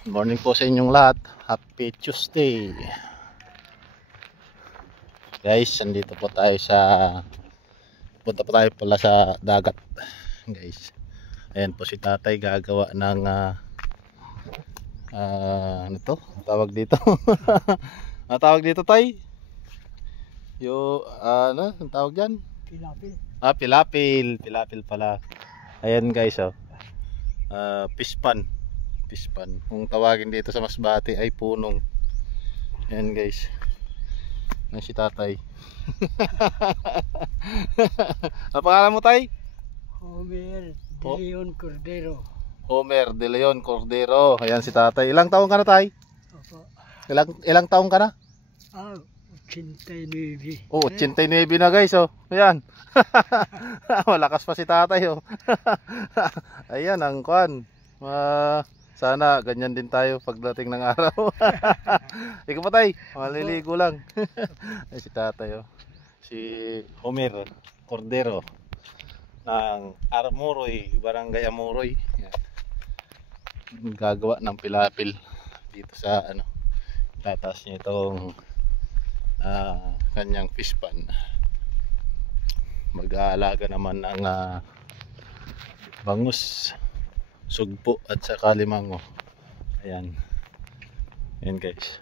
Good morning po sa inyong lahat. Happy Tuesday. Guys, nandito po tayo sa punta po tayo pala sa dagat. Guys, ayan po si tatay gagawa ng ano to? Tawag dito. Tawag dito tay? Ano? Ang tawag dyan? Pilapil. Pilapil. Pilapil pala. Ayan guys, fish pan. Kung tawagin dito sa Masbate ay punong. Ayan guys. Ayan si tatay. Ano pangalan mo tay? Homer De Leon Cordero. Homer De Leon Cordero. Ayan si tatay. Ilang taong ka na tay? Opo. Ilang taong ka na? 89. Oh, 89 na guys, oh. Ayan. Malakas pa si tatay, oh. Ayan ang kwan. Sana ganyan din tayo pagdating ng araw. Ikaw pa tay, maliligo lang. Ay si tatay, oh. Si Homer Cordero ng Armoroy, Barangay Amoroy. Ayan. Gagawa ng pilapil dito sa ano. Tatas niya itong kanyang fish pan. Mag-aalaga naman ng bangus, sugpo at saka limango. Ayan. Ayan guys.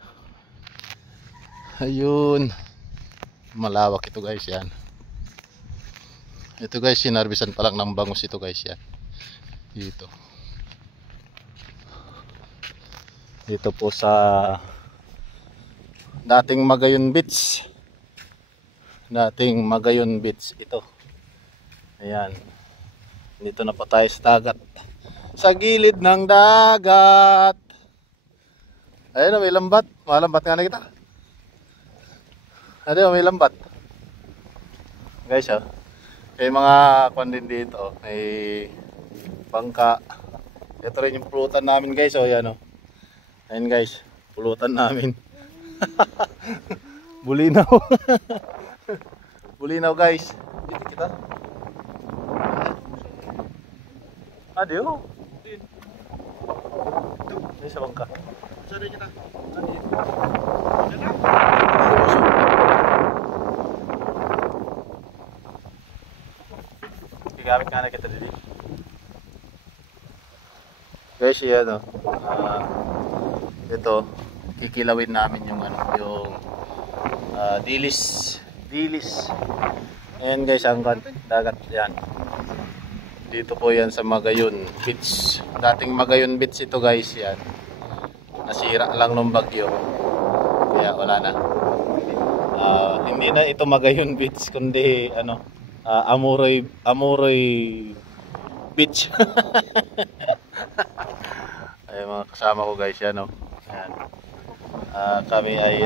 Ayun. Malawak ito guys, yan. Ito guys, sinarbisan pa lang ng bangus ito guys, yan. Dito po sa dating Magayon Beach ito. Ayan, dito na pa tayo sa dagat, sa gilid ng dagat. Ayan, may lambat, malambat nga na kita. Ayan, may lambat guys, oh. May mga kwan din dito, may bangka. Ito rin yung pulutan namin guys, oh. Ayan, oh. Ayan guys, pulutan namin. Bulinaw. Bulinaw guys. Dito kita. Adio. Ini sa bangka. Saan kita? Gamit nga na kita dito. Guys, yan, ito kikilawin namin yung yung dilis. Ayan guys, ang dagat yan. Dito po yan sa Magayon Beach. Dating Magayon Beach ito guys, yan. Nasira lang nung bagyo. Kaya wala na. Hindi na ito Magayon Beach kundi Amoroy Beach. Ay mga kasama ko guys, yan, oh. Ayan. Kami ay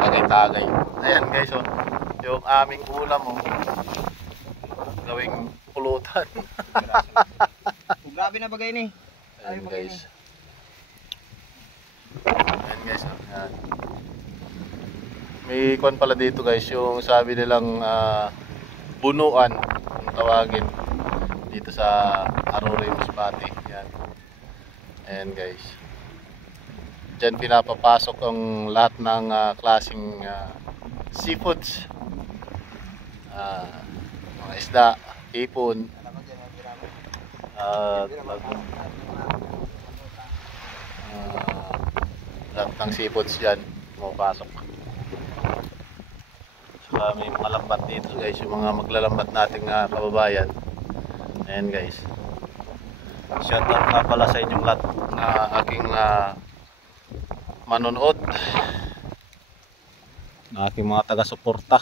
tagay-tagay. Ayan guys, oh. Yung aming ulam, oh. Gawing pulutan. Grabe na bagay ni. Ayan guys. Ayan guys, oh. Ayan. May kwan pala dito guys, yung sabi nilang bunuan kung tawagin dito sa Aroroy, Masbate. Yan. Ayan guys. Diyan pinapapasok ang lahat ng klaseng seafoods. Mga isda, hipon. Lahat ng seafoods yan pumapasok. Saka may mga lambat dito guys, yung mga maglalambat nating kababayan. Ayan guys. Shout out nga pala sa inyong lahat na aking manonood, na aking mga taga-suporta.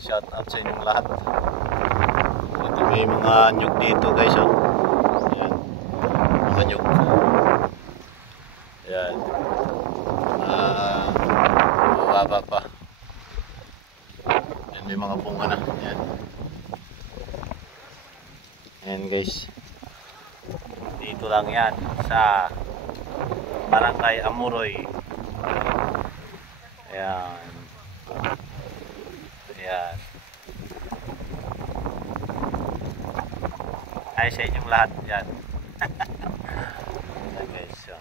Shout out sa inyong lahat. Ito may mga nyug dito guys, oh. Ayan. Mga nyug. Ayan. Mababa pa. Ayan, may mga bunga na. Ayan. Ayan guys. Dito lang yan sa Barangay Amoroy. Ayan. Ayan. Hi sa inyong lahat. Yan. Ayan guys. So.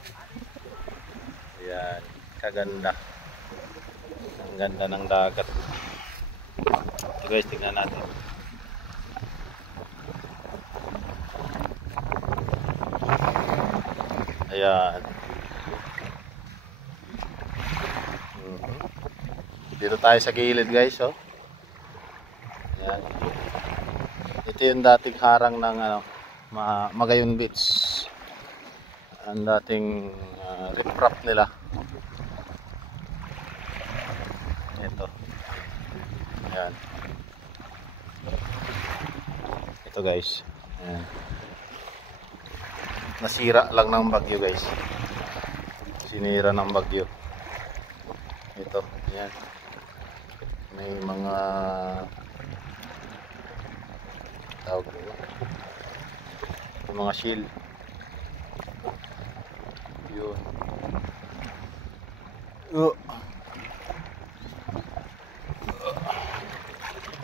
Ayan. Kaganda. Ang ganda ng dagat. Ito guys, tingnan natin. Ayan. Dito tayo sa gilid guys, oh. Ayan. Ito yung dating harang ng ano, Magayon Beach. Ang dating riprap nila. Ito. Ayan. Ito guys. Ayan. Nasira lang ng bagyo guys. Sinira ng bagyo. Ito. Ayan. May mga tawag nila. May mga shield. Yun.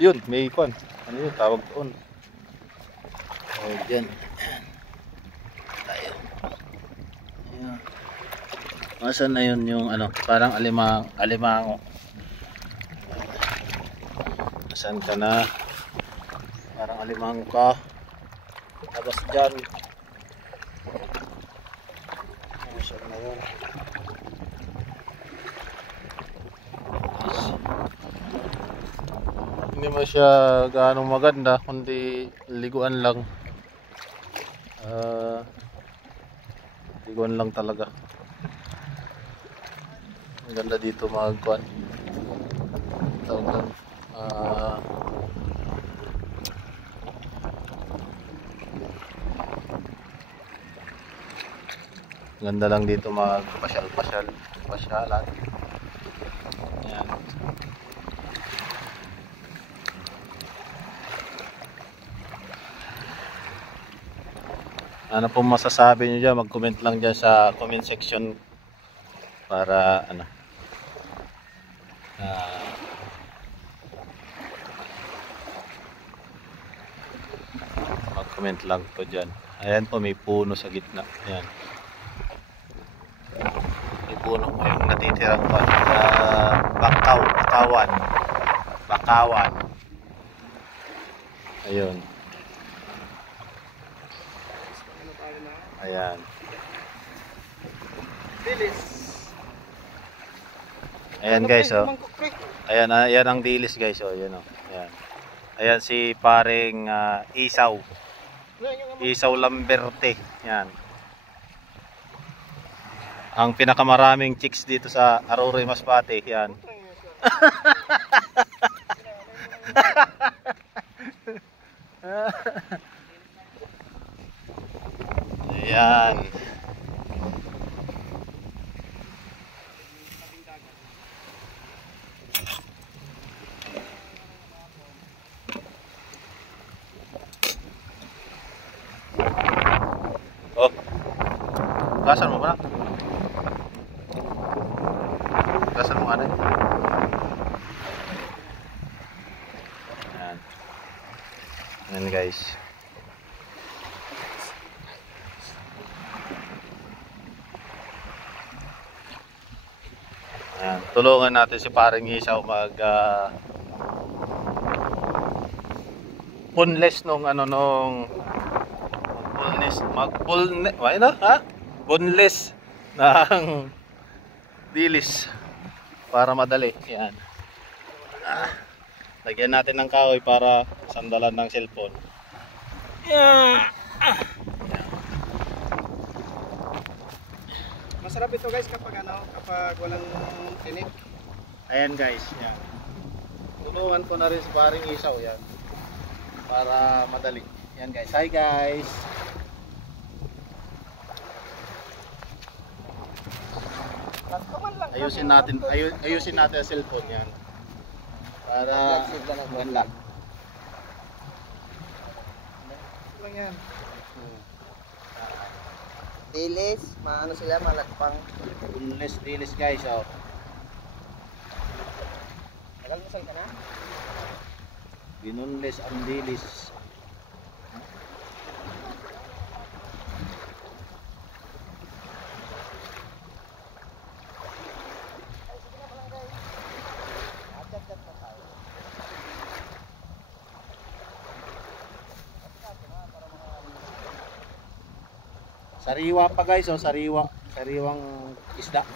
Yun, may ikon. Ano yun? Tawag doon. Oh, dyan. Tayo. Ayan. Masan na yun yung ano, parang alimango. Saan ka na? Parang alimango ka. Labas dyan. Saan na yun? Hindi mo siya gaano maganda, kundi liguan lang. Liguan lang talaga. Ang ganda dito magkuhan. Tawag lang. Ganda lang dito magpasyal-pasyalan. Ayan. Ano po masasabi nyo dyan? Mag-comment lang dyan sa comment section para ano mag-comment lang po dyan. Ayan po, may puno sa gitna. Ayan. May puno po yung natitirang bakawan. Ayun. Ayan. Ayan guys, oh. Ayan ang dilis guys, oh. Ayan, oh. Ayan. Ayan si paring Isaw Lamberte. Ayan. Ang pinakamaraming chicks dito sa Aroray Masbate. Ayan. Ayan. Oh. Gasan mo ba? Gasan mo ano? Ayan. Ayan guys. Ayan. Tulungan natin si paring Isaw bunless nung bunless ng dilis para madali. Yan. Lagyan natin ng kahoy para sandalan ng cellphone. Masarap ito guys kapag walang tinik. Ayan guys, yan. Tulungan ko na rin si paring Isaw yan para madali. Yan guys. Hi guys. Ayusin natin ang cellphone yan. Para maganda. Lang yan. Dilis, maano sila, malagpang. Dilis guys, oh. Nagalmusal ka na? Binunles ang dilis. Sariwa pa guys, oh, sariwa. Sariwang isda.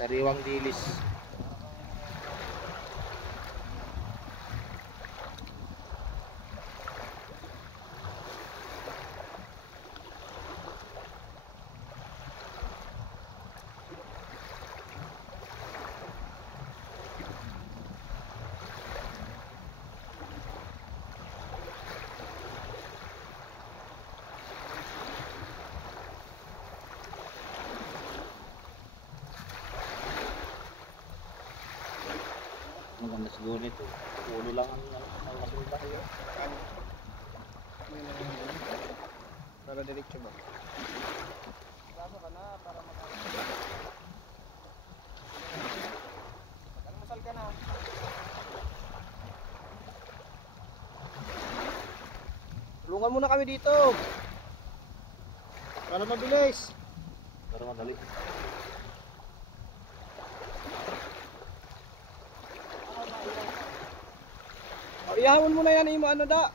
Sariwang dilis. Maganda siguro nito. Ulo lang ang kasunta. Para diretso ba? Kaso ka na para mag-almusal ka na. Tulungan muna kami dito. Para mabilis. Para madali. Ihawon mo na yan imo ano da.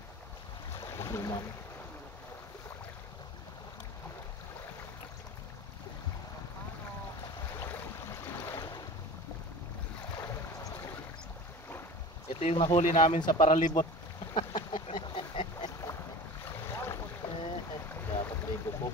Ito yung nahuli namin sa paralibot. Dapat libo po.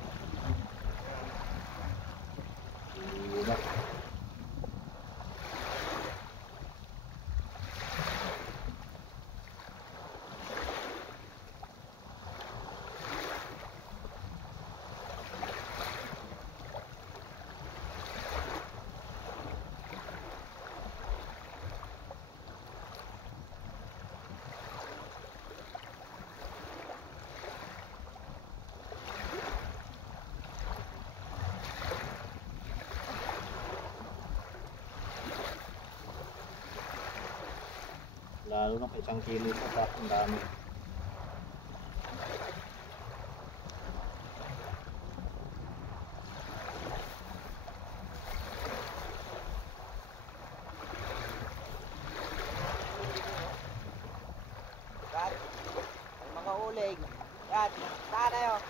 Lalo na kung 1 kilo pa, ang dami. Kat, may mga uling. Yan, saan tayo?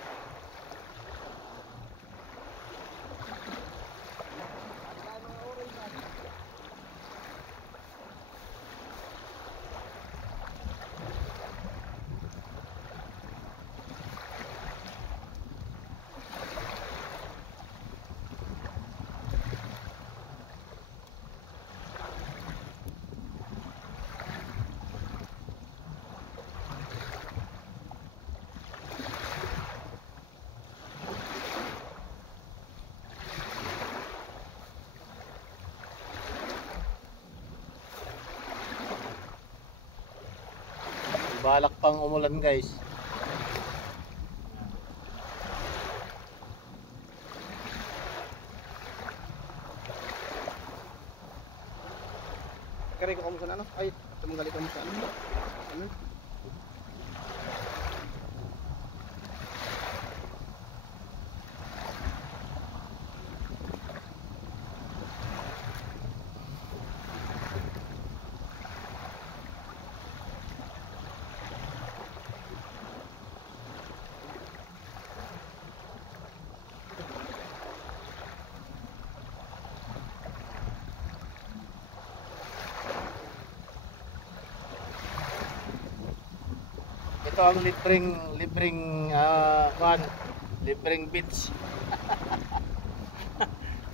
Balak pang umulan guys. Kare ko kamo sa ano? Ay, tumanggali ko mo sa ano? Ano? Ito ang libreng beach.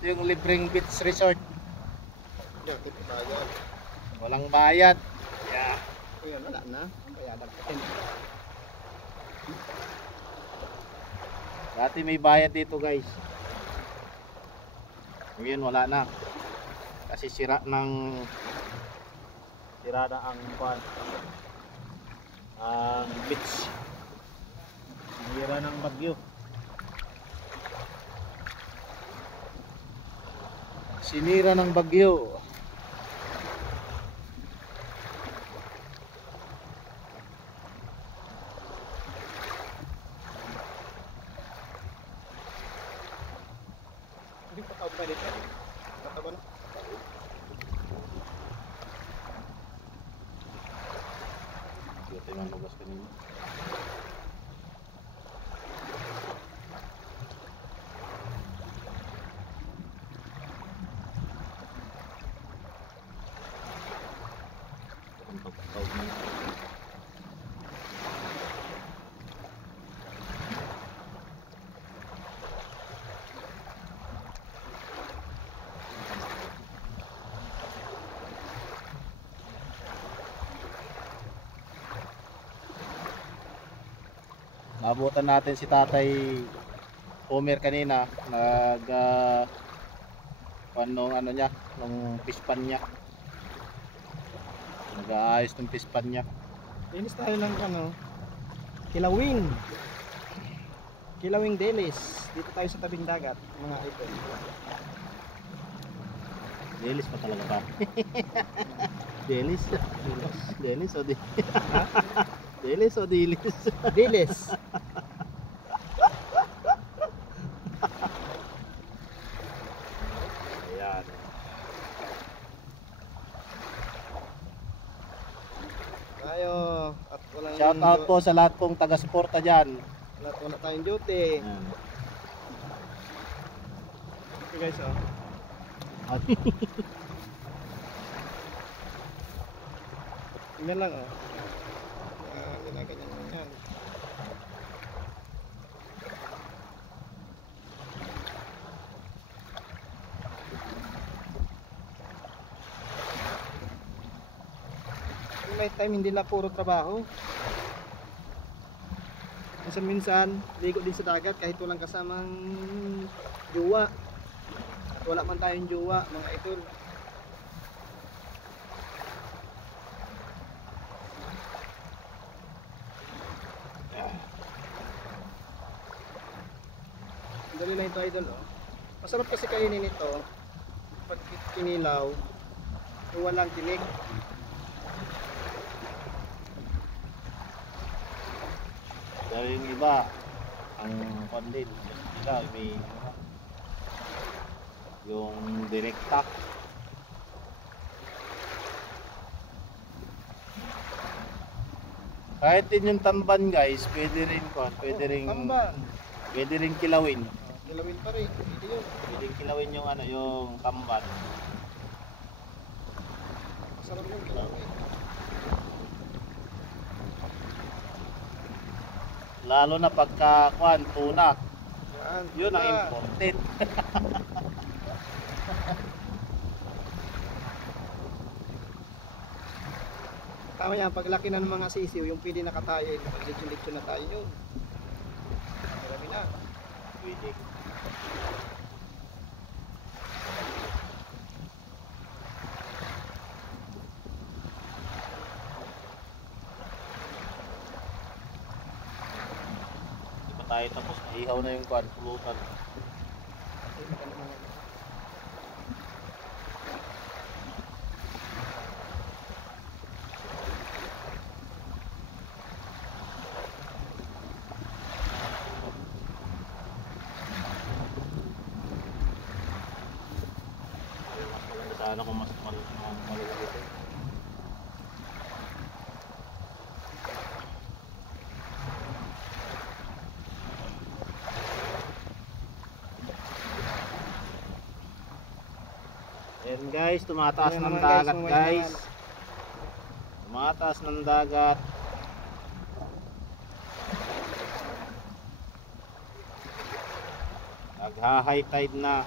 Ito yung libreng beach resort. Yan, ito bayad. Walang bayad. Yeah. Ayun, wala na. Bayadan pa din. Dati may bayad dito guys. Ngayon wala na. Kasi sira na ang pan. Ang beach. Sinira ng bagyo. Sinira ng bagyo. Hindi pa ka ba dito? Mataba na. Ito yung lugas kanina. Nabutan natin si Tatay Homer kanina, nung ano niya, nung pispan niya. Nag-aayos ng pispan niya. Linis tayo ng kilawing. Kilawing Delis. Dito tayo sa tabing dagat, mga idol. Delis pa talaga pa. Delis. Delis o di. Delis o dilis. Delis. Ayan. Tayo at walang Shout out po sa lahat pong taga-suporta dyan. wala tayong duty. Ayan. Okay guys, Tingnan lang ginaganyan mo yan. May time hindi lang puro trabaho. Minsan ligo din sa dagat kahit walang kasamang jowa. Wala man tayong jowa, mga idol. Dali lang ito, idol. Masarap kasi kainin ito pag kinilaw, walang tinik. Pero yung iba, ang pandin, sila may yung direkta. Kahit din yung tamban guys, pwede rin Tamban. pwede rin kilawin. Kilawin pa rin. Hindi yun. Pwede kilawin yung yung tamban. Masarap yung kilawin. Lalo na pagka tuna. Yan. Yun ang tuna. important. Tama yan, paglaki na ng mga sisiw, yung pwede nakatayo, pag-lechon na tayo yun. Marami na. Pwede. Di pa tayo tapos, ihaw na yung pulutan. Sana kung mas malalaki ito. Ayan guys, tumataas Ayan ng naman, dagat guys, guys. naman. Tumataas ng dagat. Nagha-high tide na.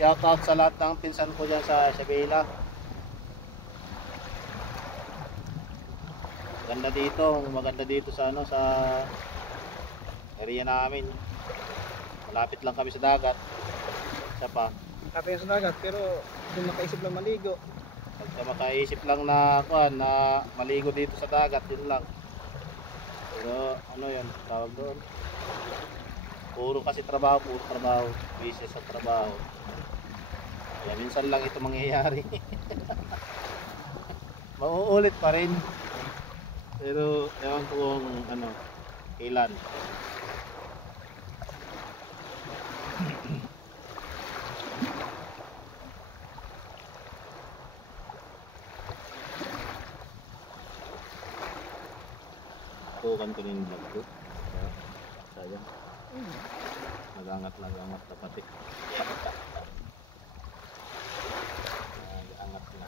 Shoutout sa lahat ng pinsan ko dyan sa Isabela. Maganda dito sa sa area namin. Malapit lang kami sa dagat. Isa pa. Kapag sa dagat, pero kung makaisip lang maligo. Pagka makaisip lang na maligo dito sa dagat, yun lang. Pero ano yan, tawag doon. Puro kasi trabaho, busy sa trabaho. Kaya minsan lang ito mangyayari. Mauulit pa rin. Pero ewan ko kung ano, kailan. Tukan ko rin yung vlog ko. Sayang. Nagangat na pati. Nagangat na.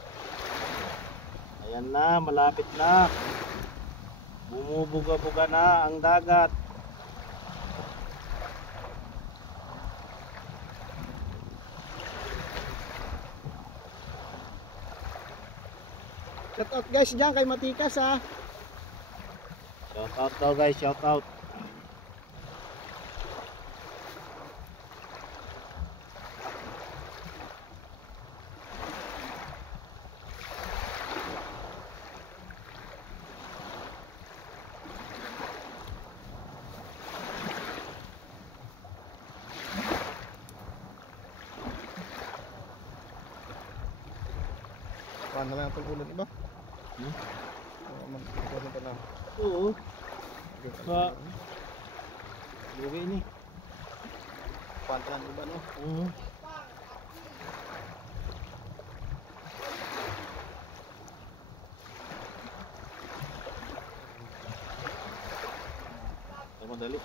Ayan na, malapit na. Bumubuga-buga na ang dagat. Shout out guys dyan kay Matikas ha. Shout out daw guys, shout out. Paano lang ang pagbulan iba? Hmm? Magpupulan pa lang. Oo. Ba, bugi ini. Paano lang iba no? Oo. Madali.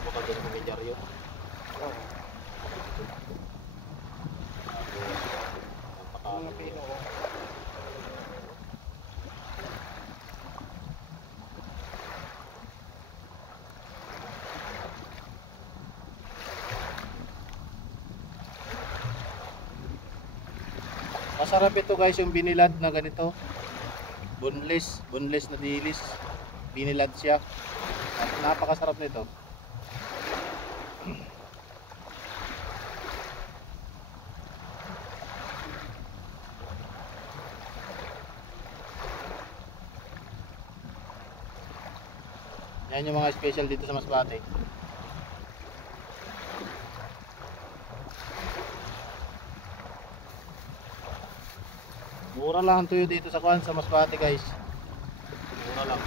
Baka dyan kami dyaryo. Mga pino ko. Masarap ito guys, yung binilad na ganito. Boneless na dilis. Binilad siya. Napakasarap nito. Yan yung mga special dito sa Masbate. Mura lang ang tuyo dito sa kuan sa Masbate guys. Mura lang.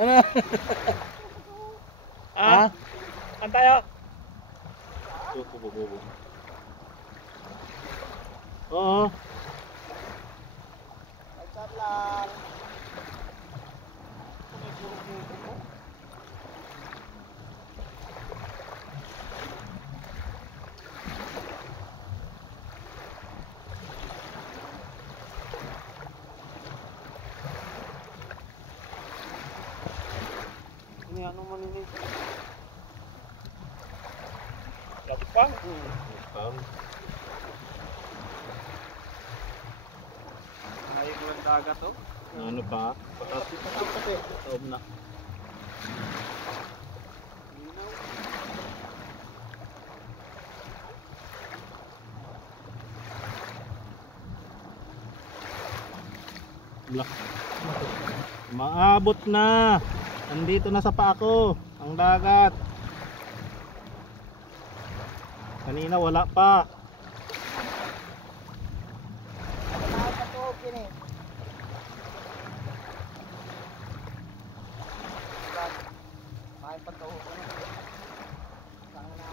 Ano? Ah? An tayo? Bubo. Oo. Pagkat lang. Ini ano man ini? Lapang. Ay, buwan dagat to. Ano pa? Patas. Taob na. Blak. Maabot na. Nandito na sa paa ko ang dagat. Kanina wala pa. Tayo sa tuhog yun eh. Tayo pa tuhog. Saan na...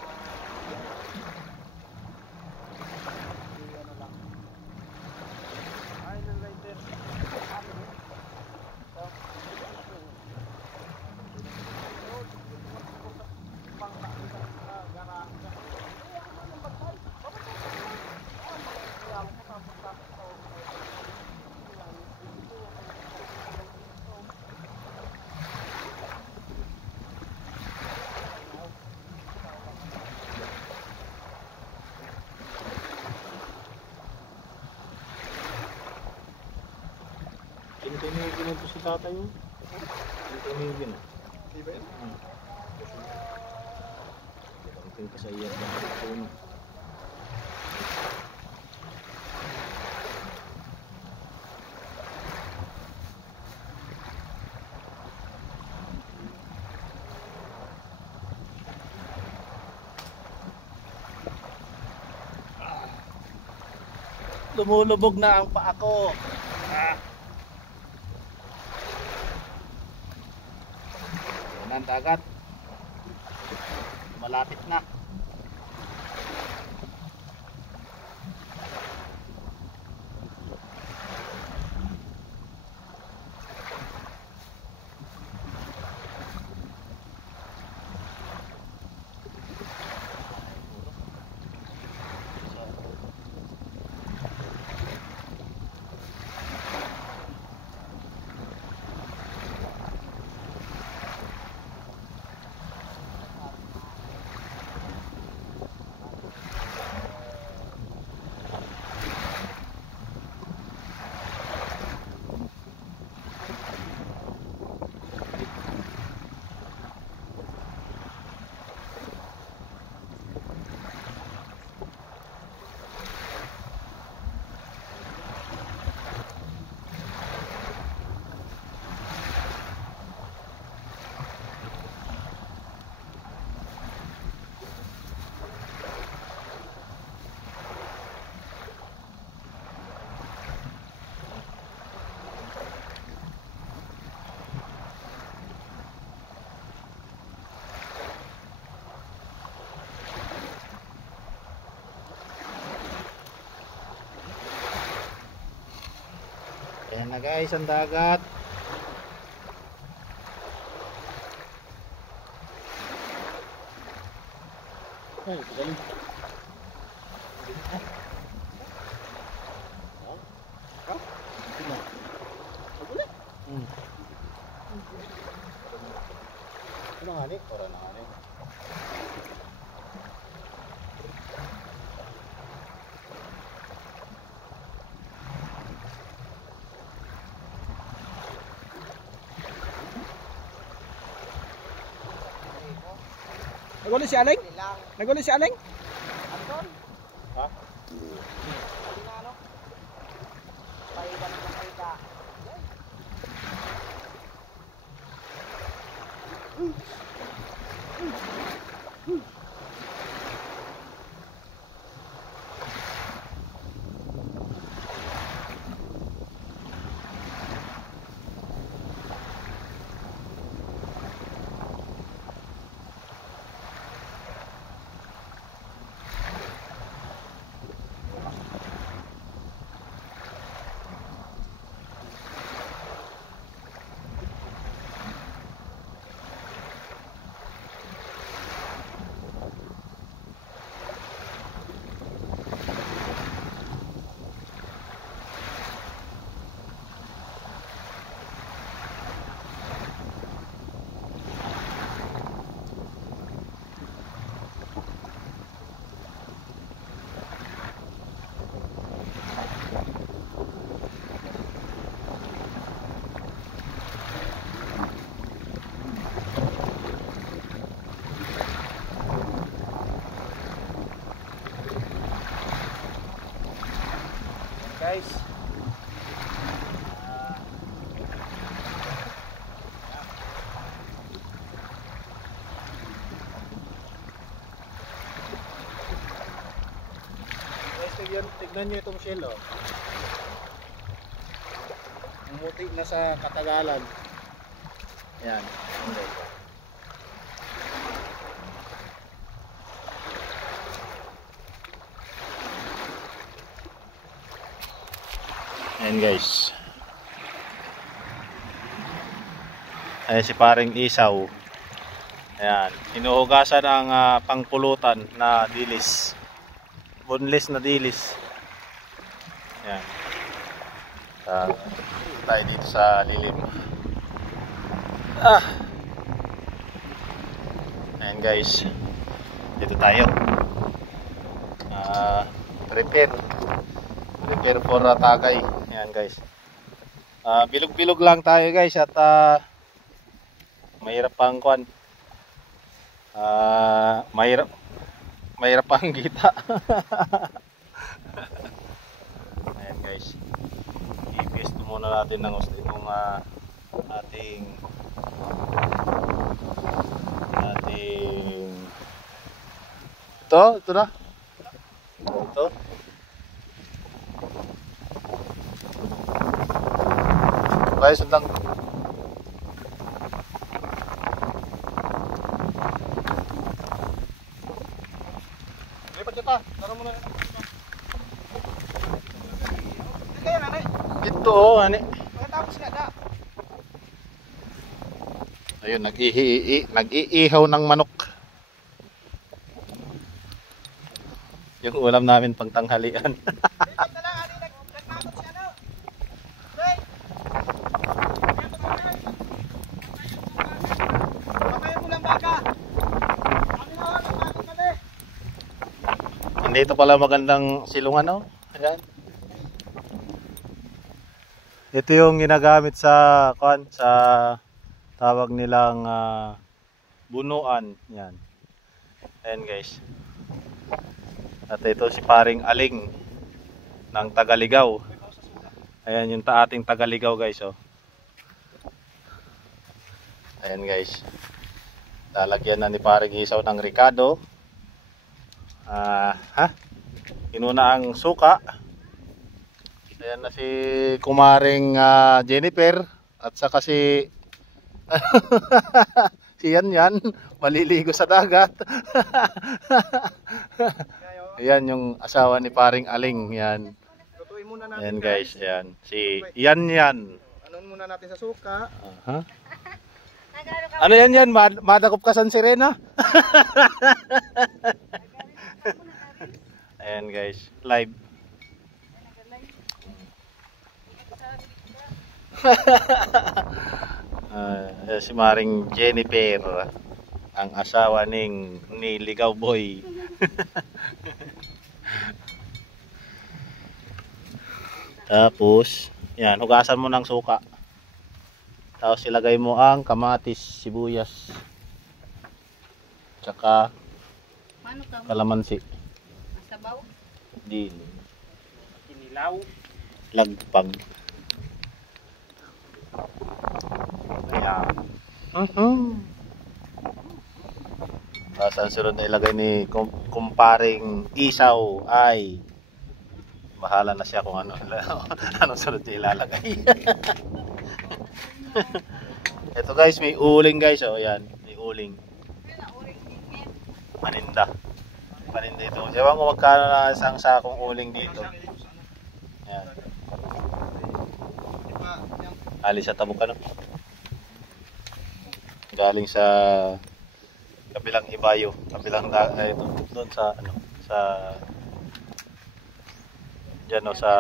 Hindi ano lang. Ay, nang rider. Hindi tinigin ito si tatay yun. Hindi tinigin. Di ba yun? Ang ka sa iyan ng puno. Lumulubog na ang paa ko. Yan ang dagat. Malapit na. Ayan na guys, ang dagat. Ay, galing. Ano nga ni? Para na nga ni. Naguli si Aling? Nilang. Naguli si Aling? Anton? Ha? Hindi na ano? Paiba ng makita. Guys. Tignan nyo itong shell, oh. Umuti na sa katagalan. Yan. Ayan guys. Ayan si paring isaw. Ayan. Hinuhugasan ang pangpulutan na dilis. Boneless na dilis. Ayan. Tayo dito sa lilim. Ayan guys. Dito tayo. Prepare for tagay. Ayan guys. Bilog-bilog lang tayo guys at mahirap pang kwan. Mahirap pang kita. Ayan guys. I-paste muna natin ng gusto itong ating ito na. Ito. Guys, sundang. Lipat kita. Tara muna. Kaya nanay. Ito oh, ani. Tapos nga da. Ayun, nag-iihaw ng manok. Yung ulam namin pang tanghalian. Lipat na lang, ani. Nagtakot siya, no? Hey! Patayin mo lang baka. Kami na, nagtakot kami. Dito pala magandang silungan, no? Ayan. Ito yung ginagamit sa tawag nilang bunuan. Yan. Ayan guys. At ito si paring Aling ng Tagaligaw. Ayan yung ating Tagaligaw guys. Oh. Ayan guys. Lalagyan na ni paring Isaw ng Ricardo. Inuna ang suka. Ayan na si kumaring Jennifer. At saka si si Yan maliligo sa dagat. Ayan yung asawa ni paring Aling. Yan. Lutuin muna natin. Ayan guys. Ayan. Si Yan. Anon muna natin sa suka. Ano yan? Madakop ka San Serena? Ayan guys. Live. Si Maring Jennifer, ang asawa ni Ligaw Boy. Tapos, yan, hugasan mo ng suka. Tapos ilagay mo ang kamatis, sibuyas, tsaka kalamansi. Masabaw? Di. Inilaw. Lagpag. Ayan. Tapos ang sunod na ilagay ni kumparing Isaw ay bahala na siya kung ano anong sunod niya ilalagay. Ito guys, may uling guys. Oh, yan, may uling. Paninda ito. Ewan ko magkano na isang sakong uling dito. Yan. Alis sa tabok ano? Galing sa kabilang Ibayo, kabilang ito doon sa sa diyan sa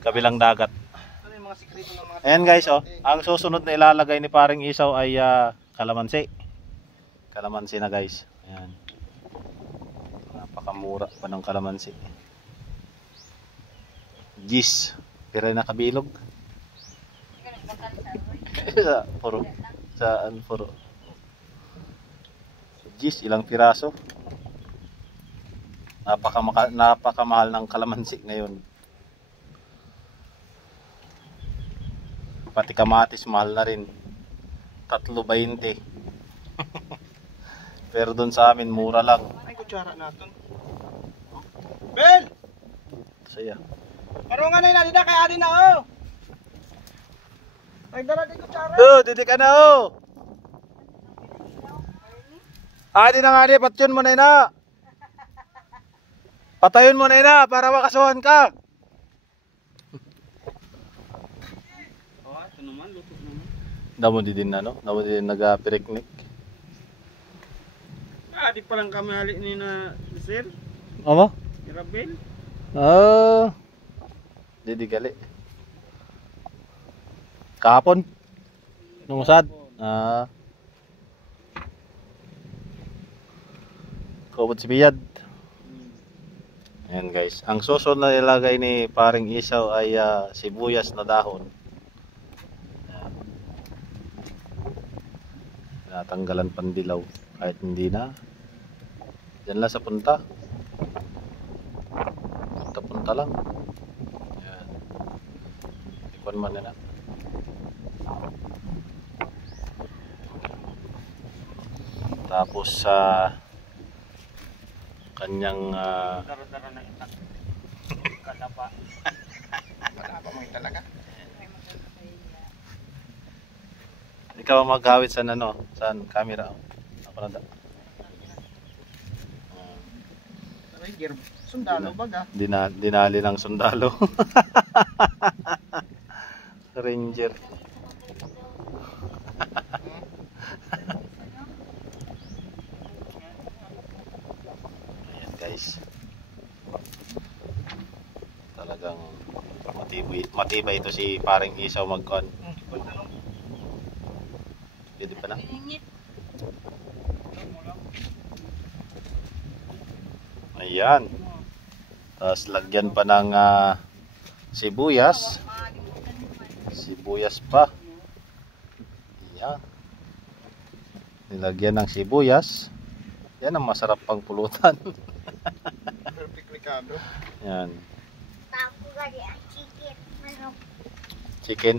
kabilang dagat. Ano yung mga sikreto ng mga Ayan guys, oh, ang susunod na ilalagay ni paring Isaw ay kalamansi. Kalamansi na guys. Ayan. Napakamura pa ng kalamansi. Gis, pero nakabilog. Puro puro gis, ilang piraso. Napakamahal ng kalamansi ngayon. Pati kamatis mahal na rin, 3.20. Pero doon sa amin mura lang. ay kutsara natin. Bel! Saya. Karungan na yun, kay Adi na oh! Nagdala din kutsara. Didi ka na oh! Adi na nga di, patyon mo na ina. Patayon mo na ina para makasuhan ka. Oh, ito naman, luto naman. Damo din na no? Damo din nag-picnic. Adi pa lang kami halik ni na sir. Ama? Ni Rabel. Didi gali. Kahapon? Nung usad? Kubot si Biyad. Ayan guys. Ang susunod na ilagay ni paring Isaw ay sibuyas na dahon. Natanggalan pandilaw kahit hindi na. Diyan lang sa punta. Punta lang. Yan. Ikon man na. Tapos sa kanyang Daro-daro na itak. Kadapa. Kadapa mo talaga. ikaw ang maghawit sa ano, sa camera. Ako na da. Ranger, sundalo baga. Dinali ng sundalo. Ranger. Ayan guys. Talagang matibay ito si paring Isaw magkon. Pwede pa na. Ayan. Tapos lagyan pa ng sibuyas. Sibuyas pa. Ayan. Nilagyan ng sibuyas. Yan ang masarap pang pulutan. Perfect Ricardo. Ayan. Tapo gali ang chicken. Manok. Chicken.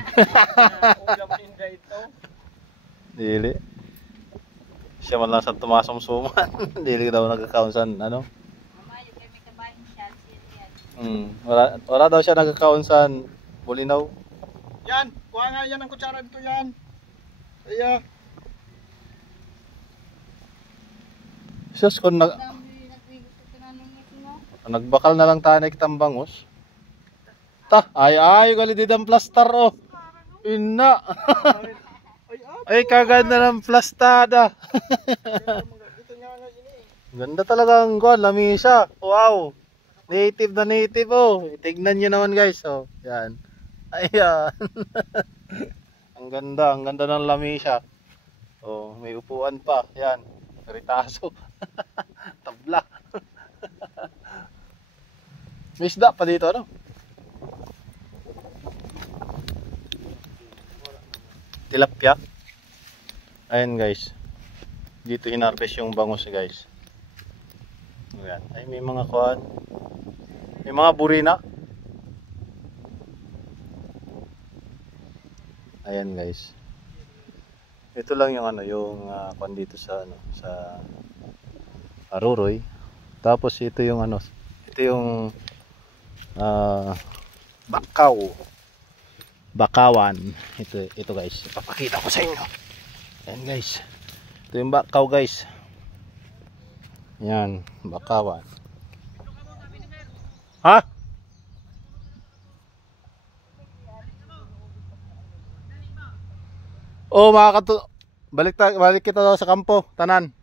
Ulam ninda ito. Dili. Siya man lang sa tumasumsuman. Dili daw nagka-count sa ano. Wala daw siya nagka-count sa bulinaw. Yan, kuha nga yan ang kutsara dito yan. Iya. Sus, kung nagbakal na lang tayo na kitang bangus. Ay, gali di ang plastar oh. Ina. Ay, kaganda ng plastada. Dito nga nga ini. Ganda talaga ang kuwan, lamisa. Wow. Native na native oh. Tignan nyo naman guys oh. Yan. Ayan. ang ganda ng lamisa. Oh, may upuan pa. Yan. Ritaso. Tabla. May isda pa dito ano? Tilapia. Ayan guys. Dito hinarvest yung bangus guys. Ayan. Ay may mga kuwan. May mga burina. Ayan guys. Ito lang yung ano, yung kuwan dito sa ano, sa Aruroy. Tapos ito yung ano, ito yung bakaw. Bakawan. Ito guys. Ipapakita ko sa inyo. Ayan guys. Ito yung bakaw guys. Yan, bakawan. Ha? Oh, balik kita daw sa kampo, tanan.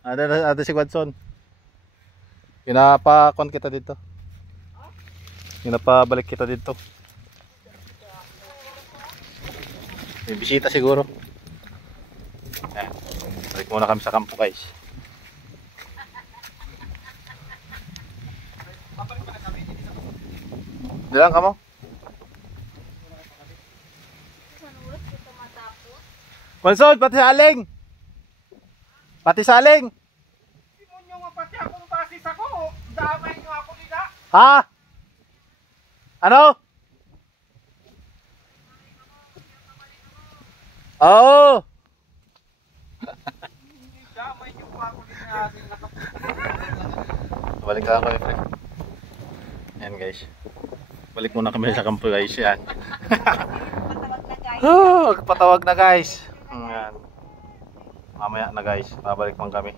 Ada si Gwadson. Pinapakon kita dito. Pinapabalik kita dito. May bisita siguro. Balik muna kami sa kampo guys. Dilang ka mo? Konsol, pati saling! Pati saling! Hindi mo nyo mapati akong basis ako. Damay nyo ako nila. Ha? Ano? Oo! Damay nyo pa ako nila. Balik na kami, pre. Yan guys. Balik muna kami sa kampo guys. Yan. Patawag na guys. Yan. Mamaya na guys. Babalik man kami.